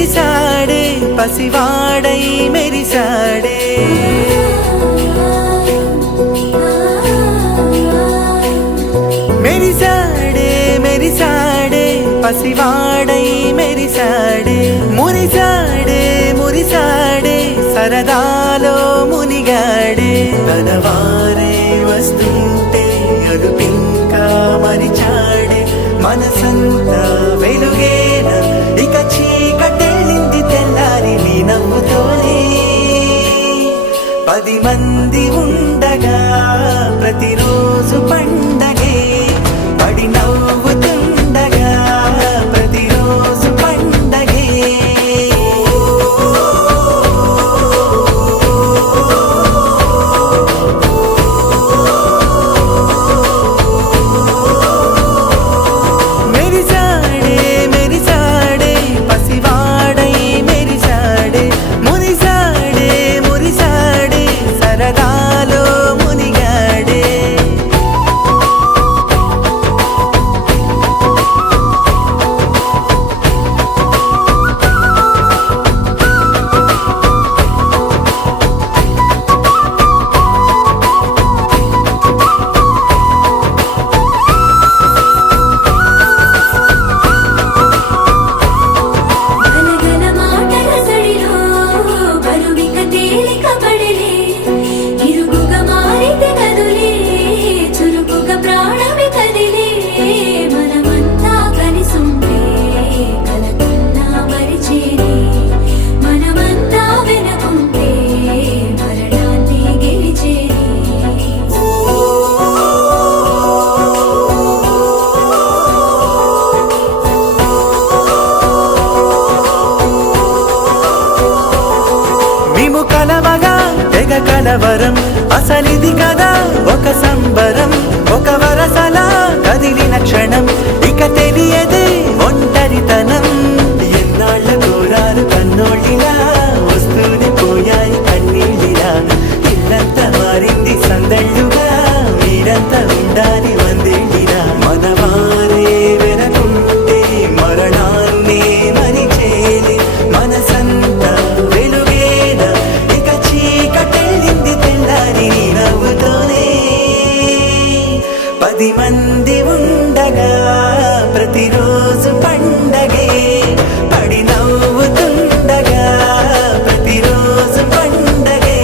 మెరిసాడే పసివాడై మెరిసాడే మెరిసాడే మెరిసాడే పసివాడై మెరిసాడే మురిసాడే మురిసాడే సరదాలో మునిగాడే తనవారే వస్తుంటే అదుపింకా మరిచాడే మనసంతా వెలుగేన ఇక చీకటెళ్ళింది తెల్లారి నీ నవ్వుతోనే 10 మంది ఉండగా ప్రతిరోజు పండగే పడి నవ్వుతుండగా ప్రతిరోజు పండగే మెరిసాడే మెరిసాడే పసివాడై మెరిసాడే మురిసాడే మురిసాడే సరదాలో మునిగాడే గలగల మాటల సడిలో బరువిక తేలిక పడలే ఇరుగుగా మారితే కదులే చురుకుగా ప్రాణమి కదిలే మనమంతా కలిసుంటే కలకన్నా మరిచేనే మనమంతా వెనకుంటే మరణాన్ని గెలిచేనే మేము కలవగా తెగ కలవరం అసలిది కదా ఒక సంబరం ఒక వరసలా కదిలిన క్షణం ఇక తెలియదే ఒంటరితనం ఎన్నాళ్ళ కోరాలు కన్నోళ్ళిలా వస్తూనే పోయాయి కన్నీళ్ళిలా ఇల్లంతా మారింది సందళ్ళుగా మీరంతా ఉండాలి వందేళ్ళిలా మనవారే వెనకుంటే మరణాన్నే మరిచేలే మనసంతా వెలుగేన ఇక చీకటెళ్ళింది తెల్లారి నీ నవ్వుతోనే 10 మంది ఉండగా ప్రతిరోజు పండగే పడి నవ్వుతుండగా ప్రతిరోజు పండగే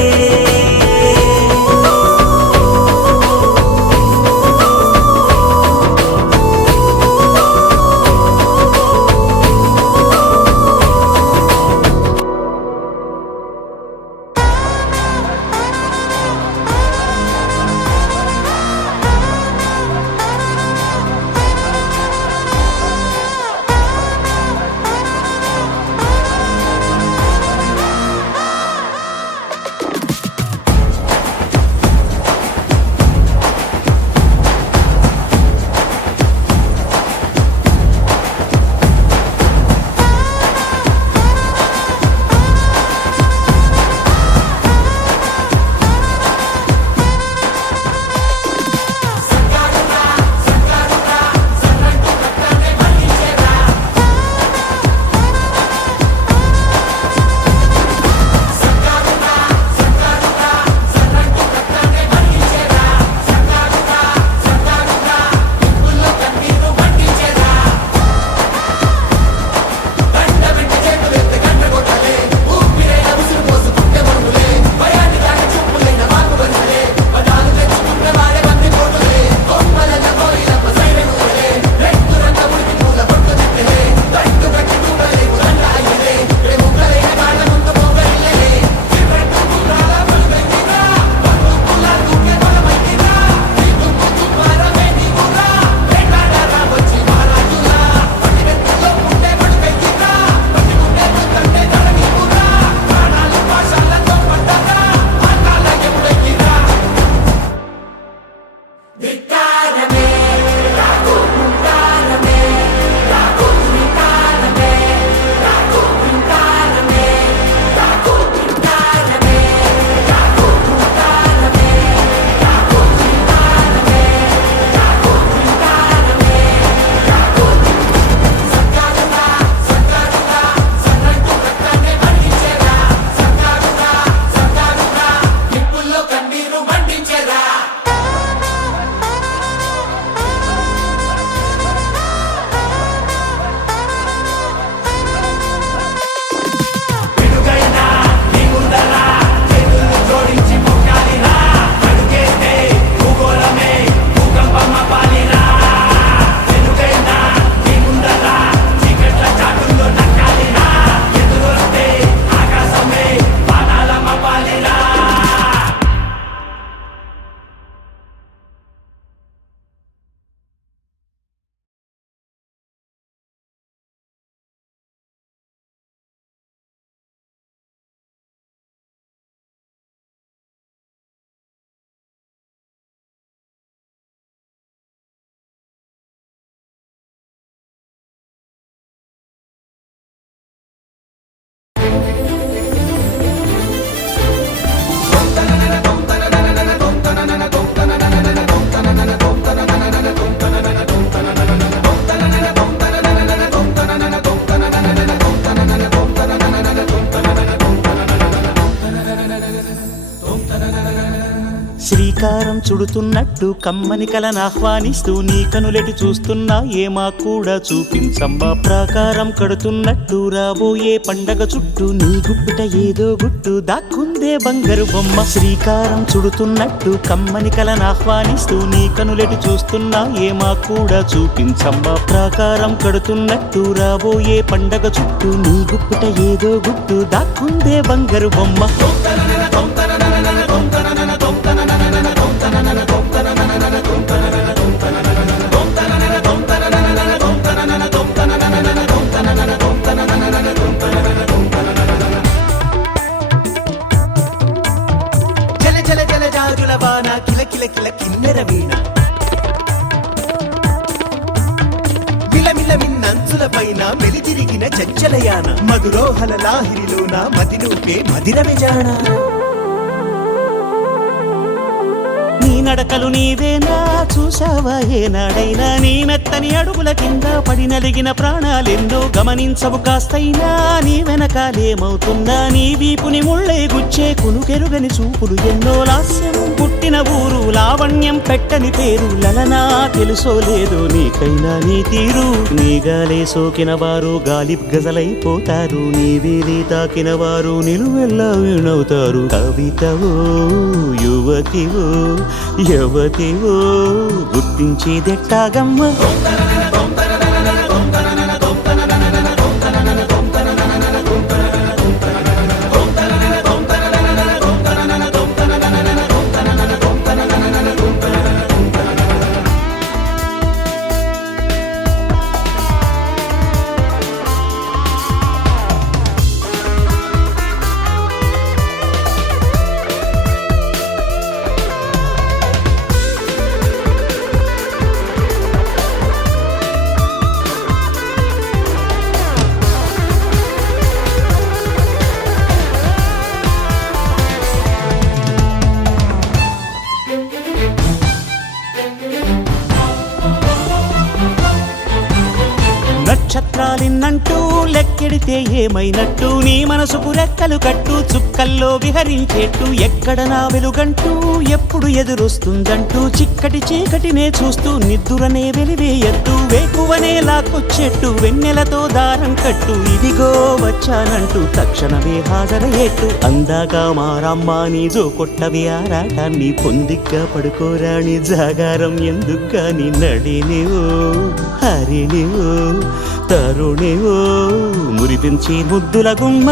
శ్రీకారం చుడుతున్నట్టు కమ్మని కలను ఆహ్వానిస్తూ నీ కనులెటి చూస్తున్నా ఏమా కూడా చూపించమ్మా ప్రాకారం కడుతున్నట్టు రాబోయే పండగ చుట్టూ నీ గుప్పిట ఏదో గుట్టు దాక్కుందే బంగారు బొమ్మ శ్రీకారం చుడుతున్నట్టు కమ్మని కలను ఆహ్వానిస్తూ నీ కనులెటి చూస్తున్నా ఏమా కూడా చూపించమ్మా ప్రాకారం కడుతున్నట్టు రాబోయే పండగ చుట్టూ నీ గుప్పిట ఏదో గుట్టు దాక్కుందే బంగారు బొమ్మ జల జల జల జాజుల వాన కిల కిల కిల కిన్నెర వీణ మిలమిల మిన్నంచుల పైన వెలితిరిగిన చంచలయాన మధురోహల లాహిరిలోన మదినూపే మదిర విజాణ నీ నడకలు నీవేనా చూసావా ఏనాడైనా నీ మెత్తని అడుగుల కింద పడి నలిగిన ప్రాణాలెన్నో గమనించవు కాస్తైనా నీ వెనకాలేమవుతున్నా నీ వీపుని ముళ్ళే గుచ్చే కునుకెరుగని చూపులు ఎన్నో లాస్యం పుట్టిన ఊరు లావణ్యం పెట్టని పేరు లలనా తెలుసో లేదో నీకైనా నీ తీరు నీ గాలే సోకిన వారు గాలి గజలైపోతారు నీ వీధి తాకిన వారు నిలువెల్లా వీణవుతారు కవితవో యువతివో యువతివో గుర్తించేదెట్టాగమ్మ నక్షత్రాలిన్నంటూ లెక్కెడితే ఏమైనట్టు నీ మనసుకు రెక్కలు కట్టు చుక్కల్లో విహరించేట్టు ఎక్కడ నా వెలుగంటూ ఎప్పుడు ఎదురొస్తుందంటూ చిక్కటి చీకటినే చూస్తూ నిద్దురనే వెలివేయట్టు వేకువనే లాక్కొచ్చేట్టు వెన్నెలతో దారం కట్టు ఇదిగో వచ్చానంటూ తక్షణమే హాజరయ్యేట్టు అందాక మారమ్మ నీ జో కొట్టవి ఆరాటాన్ని పొందిగ్గా పడుకోరాని జాగారం ఎందుకు కాని నడినివో హరినివో తరుణివో మురిపించి ముద్దుల గుమ్మ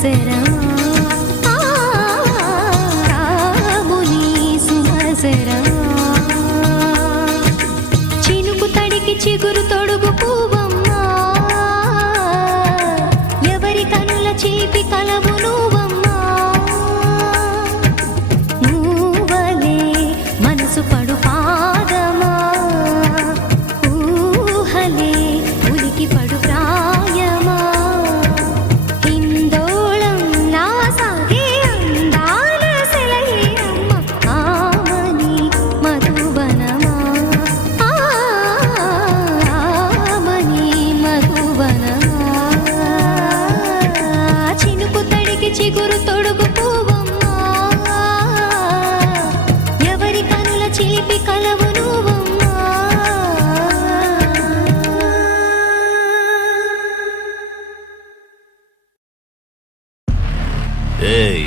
సుమసరమా రాముని సుమసరమా చినుకు తడికి చిగురు తొడుగు పువ్వమ్మా ఎవరి కనుల చీపి కలవు నువ్వమ్మా నువ్వలే మనసు పడు పాదమా ఊహలే ఉలికి పడు ప్రాయమా హిందోళం నా సాగే అందాల సెలయేరమ్మ ఆమని మధువనమా ఆమని మధువనమా చినుకు తడికి చిగురు తొడుగు పువ్వమ్మా ఎవరి కనుల చిలిపి కలవు నువ్వమ్మా ఏయ్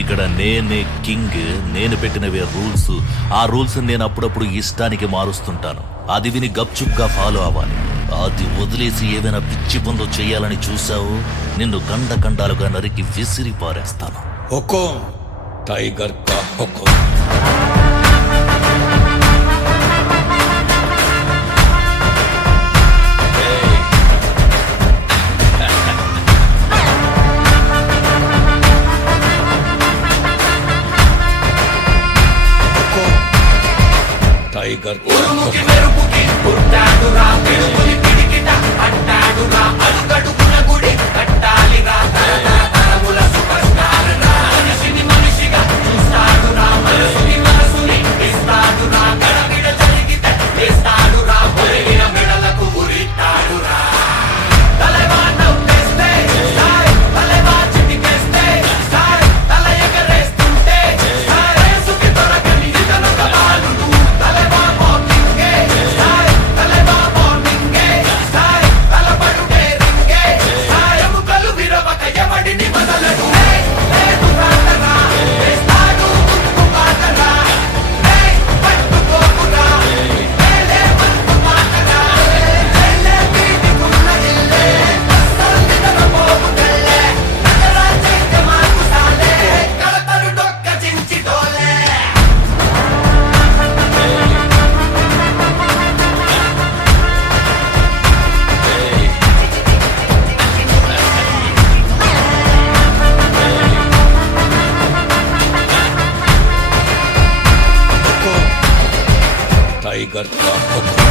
ఇక్కడ నేనే కింగ్, నేను పెట్టినవే రూల్స్. ఆ రూల్స్ నేను అప్పుడప్పుడు ఇష్టానికి మారుస్తుంటాను. అది విని గప్చుప్గా ఫాలో అవ్వాలి. అది వదిలేసి ఏదైనా పిచ్చి పనులు చేయాలని చూసావు, నిన్ను కండాలుగా నరికి విసిరి పారేస్తాను. हुकुम टाइगर का हुकुम। टाइगर का हुकुम। टाइगर का हुकुम।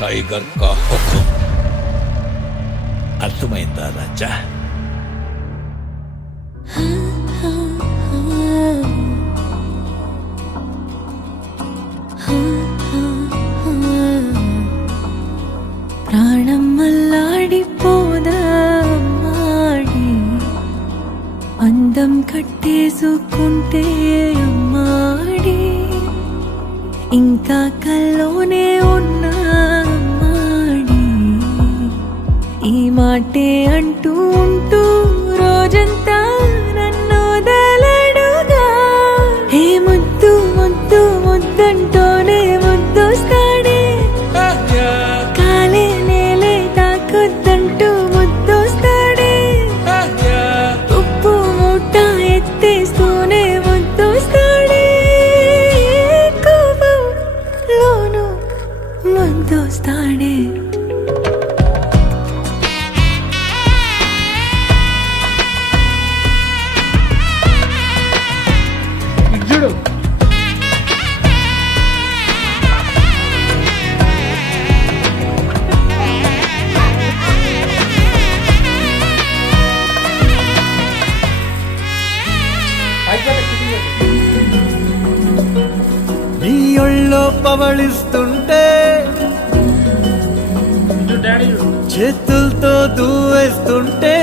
टाइगर का हुकुम। अर्थమైందా రాజా? ప్రాణం మల్లాడిపోదామాడి అందం కట్టేసుకుంటే అమ్మాడి ఇంకా కల్లోనే ఉన్నామాడి ఈ మాటే అంటూ ఉంటూ రోజంతా నన్ను వదలడుగా హే ముద్దు ముద్దు ముద్దంటూనే ముద్దొస్తా పవళిస్తుంటే చేతులతో దూవేస్తుంటే